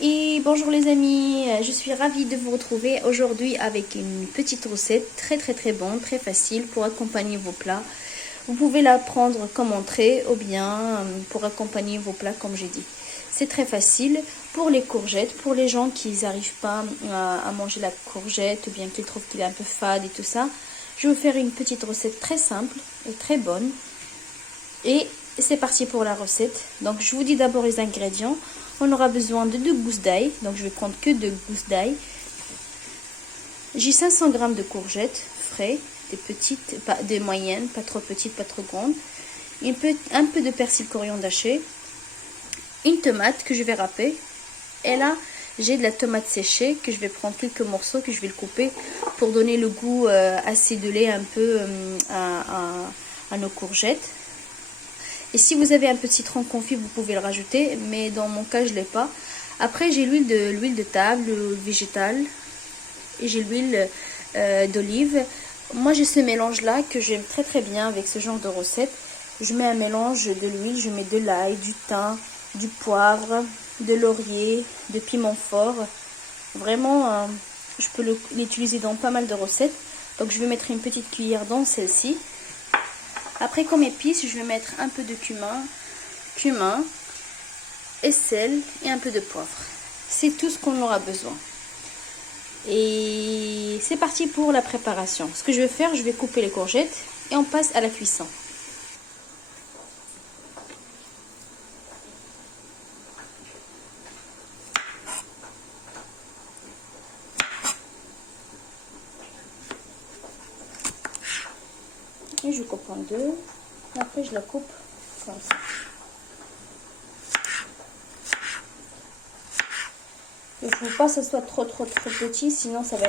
Et bonjour les amis, je suis ravie de vous retrouver aujourd'hui avec une petite recette très bonne, très facile pour accompagner vos plats. Vous pouvez la prendre comme entrée ou bien pour accompagner vos plats comme j'ai dit. C'est très facile pour les courgettes, pour les gens qui n'arrivent pas à manger la courgette ou bien qui trouvent qu'il est un peu fade et tout ça. Je vais vous faire une petite recette très simple et très bonne. Et c'est parti pour la recette. Donc je vous dis d'abord les ingrédients. On aura besoin de 2 gousses d'ail. Donc je vais prendre que 2 gousses d'ail. J'ai 500 g de courgettes frais, des petites, pas des moyennes, pas trop petites, pas trop grandes. Un peu de persil coriandre haché. Une tomate que je vais râper. Et là, j'ai de la tomate séchée que je vais prendre quelques morceaux, que je vais le couper pour donner le goût acidulé un peu à nos courgettes. Et si vous avez un peu de citron confit, vous pouvez le rajouter, mais dans mon cas, je ne l'ai pas. Après, j'ai l'huile de table, l'huile végétale, et j'ai l'huile d'olive. Moi, j'ai ce mélange-là que j'aime très bien avec ce genre de recette. Je mets un mélange de l'huile, je mets de l'ail, du thym, du poivre, de laurier, de piment fort. Vraiment, je peux l'utiliser dans pas mal de recettes. Donc, je vais mettre une petite cuillère dans celle-ci. Après, comme épice, je vais mettre un peu de cumin et sel et un peu de poivre. C'est tout ce qu'on aura besoin. Et c'est parti pour la préparation. Ce que je vais faire, je vais couper les courgettes et on passe à la cuisson. Et je coupe en deux. Après, je la coupe comme ça. Il ne faut pas que ça soit trop petit, sinon ça va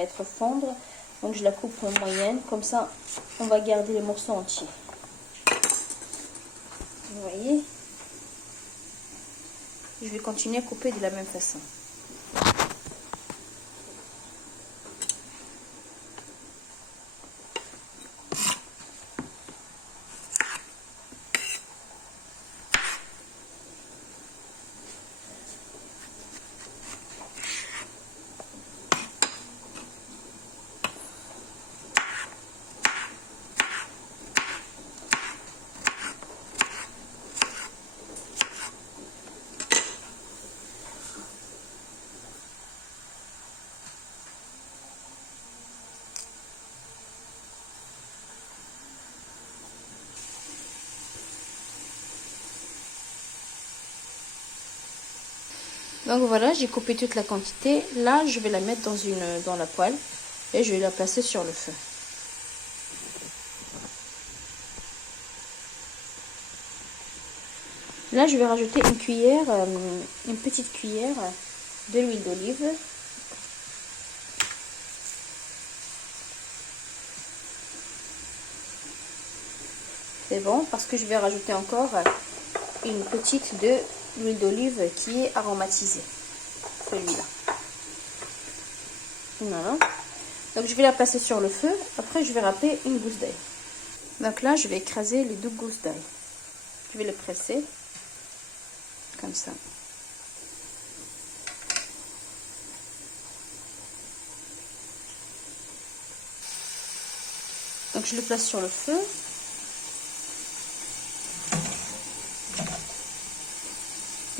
être fondre. Donc je la coupe en moyenne, comme ça on va garder les morceaux entiers. Vous voyez? Je vais continuer à couper de la même façon. Donc voilà, j'ai coupé toute la quantité. Là, je vais la mettre dans la poêle et je vais la placer sur le feu. Là, je vais rajouter une petite cuillère de l'huile d'olive. C'est bon parce que je vais rajouter encore une petite de l'huile d'olive qui est aromatisée. Celui-là. Voilà. Donc je vais la placer sur le feu. Après, je vais râper une gousse d'ail. Donc là, je vais écraser les 2 gousses d'ail. Je vais les presser. Comme ça. Donc je le place sur le feu.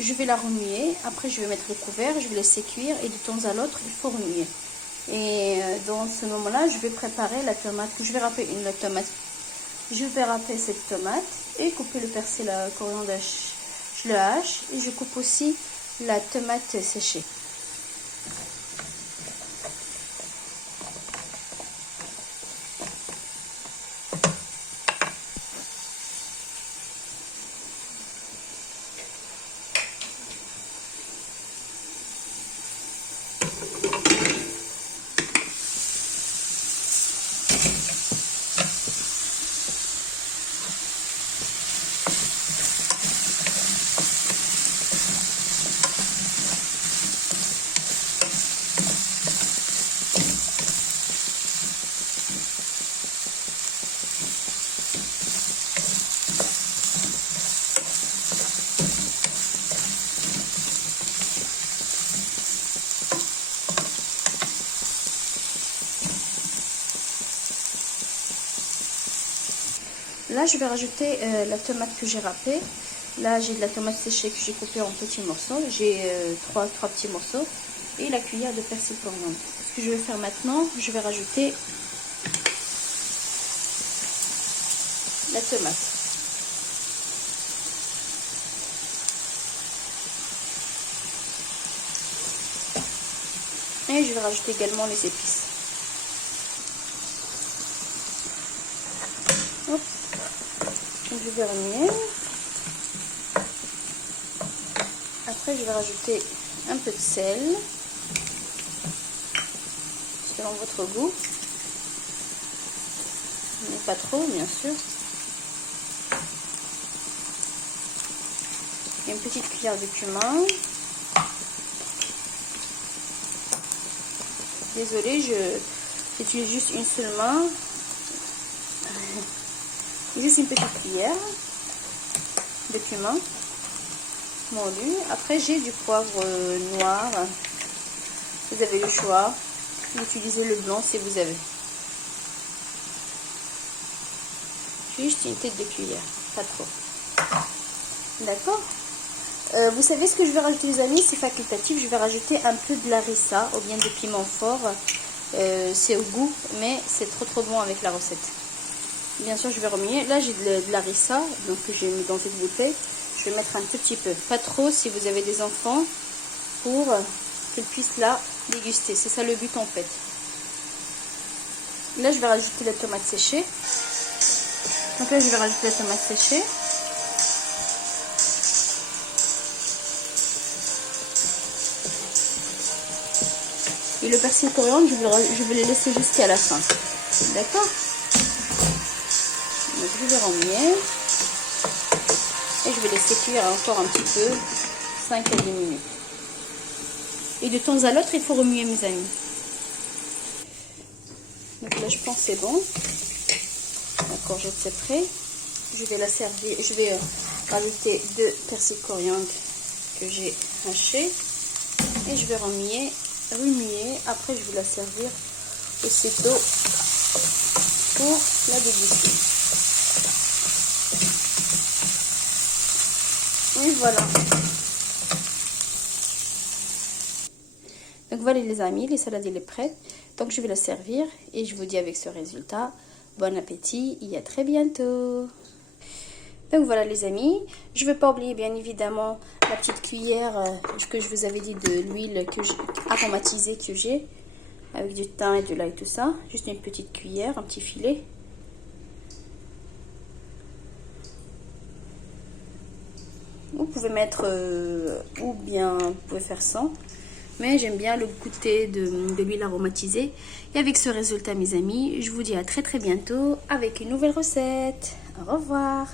Je vais la remuer. Après je vais mettre le couvert, je vais laisser cuire et de temps à l'autre il faut remuer. Et dans ce moment-là, je vais préparer la tomate que je vais râper la tomate. Je vais râper cette tomate et couper le persil à coriandre. Je le hache et je coupe aussi la tomate séchée. Là, je vais rajouter la tomate que j'ai râpée. Là, j'ai de la tomate séchée que j'ai coupée en petits morceaux. J'ai trois petits morceaux. Et la cuillère de persil coriandre. Ce que je vais faire maintenant, je vais rajouter la tomate. Et je vais rajouter également les épices. Hop. Je vais remuer. Après, je vais rajouter un peu de sel, selon votre goût, mais pas trop, bien sûr. Et une petite cuillère de cumin. Désolée, j'utilise juste une seule main. Juste une petite cuillère de cumin moulu. Après, j'ai du poivre noir. Vous avez le choix. Utilisez le blanc si vous avez. Juste une tête de cuillère, pas trop. D'accord. Vous savez ce que je vais rajouter, les amis, c'est facultatif. Je vais rajouter un peu de larissa ou bien de piment fort. C'est au goût, mais c'est trop bon avec la recette. Bien sûr, je vais remuer. Là, j'ai de larissa, donc j'ai mis dans cette bouteille. Je vais mettre un tout petit peu, pas trop si vous avez des enfants, pour qu'ils puissent la déguster. C'est ça le but en fait. Là, je vais rajouter la tomate séchée. Donc là, je vais rajouter la tomate séchée. Et le persil coriandre, je vais le laisser jusqu'à la fin. D'accord? Donc je vais remuer. Et je vais laisser cuire encore un petit peu, 5 à 10 minutes. Et de temps à l'autre, il faut remuer, mes amis. Donc là, je pense que c'est bon. La courgette, c'est prêt. Je vais la servir. Je vais rajouter 2 persil coriandre que j'ai haché. Et je vais remuer. Après, je vais la servir aussitôt pour la déguster. Et voilà. Donc voilà les amis, les salades elle est prête. Donc je vais la servir et je vous dis avec ce résultat, bon appétit et à très bientôt. Donc voilà les amis, je ne vais pas oublier bien évidemment la petite cuillère que je vous avais dit de l'huile aromatisée que j'ai. Avec du thym et de l'ail et tout ça. Juste une petite cuillère, un petit filet. Vous pouvez mettre, ou bien vous pouvez faire sans. Mais j'aime bien le goûter de l'huile aromatisée. Et avec ce résultat mes amis, je vous dis à très bientôt avec une nouvelle recette. Au revoir.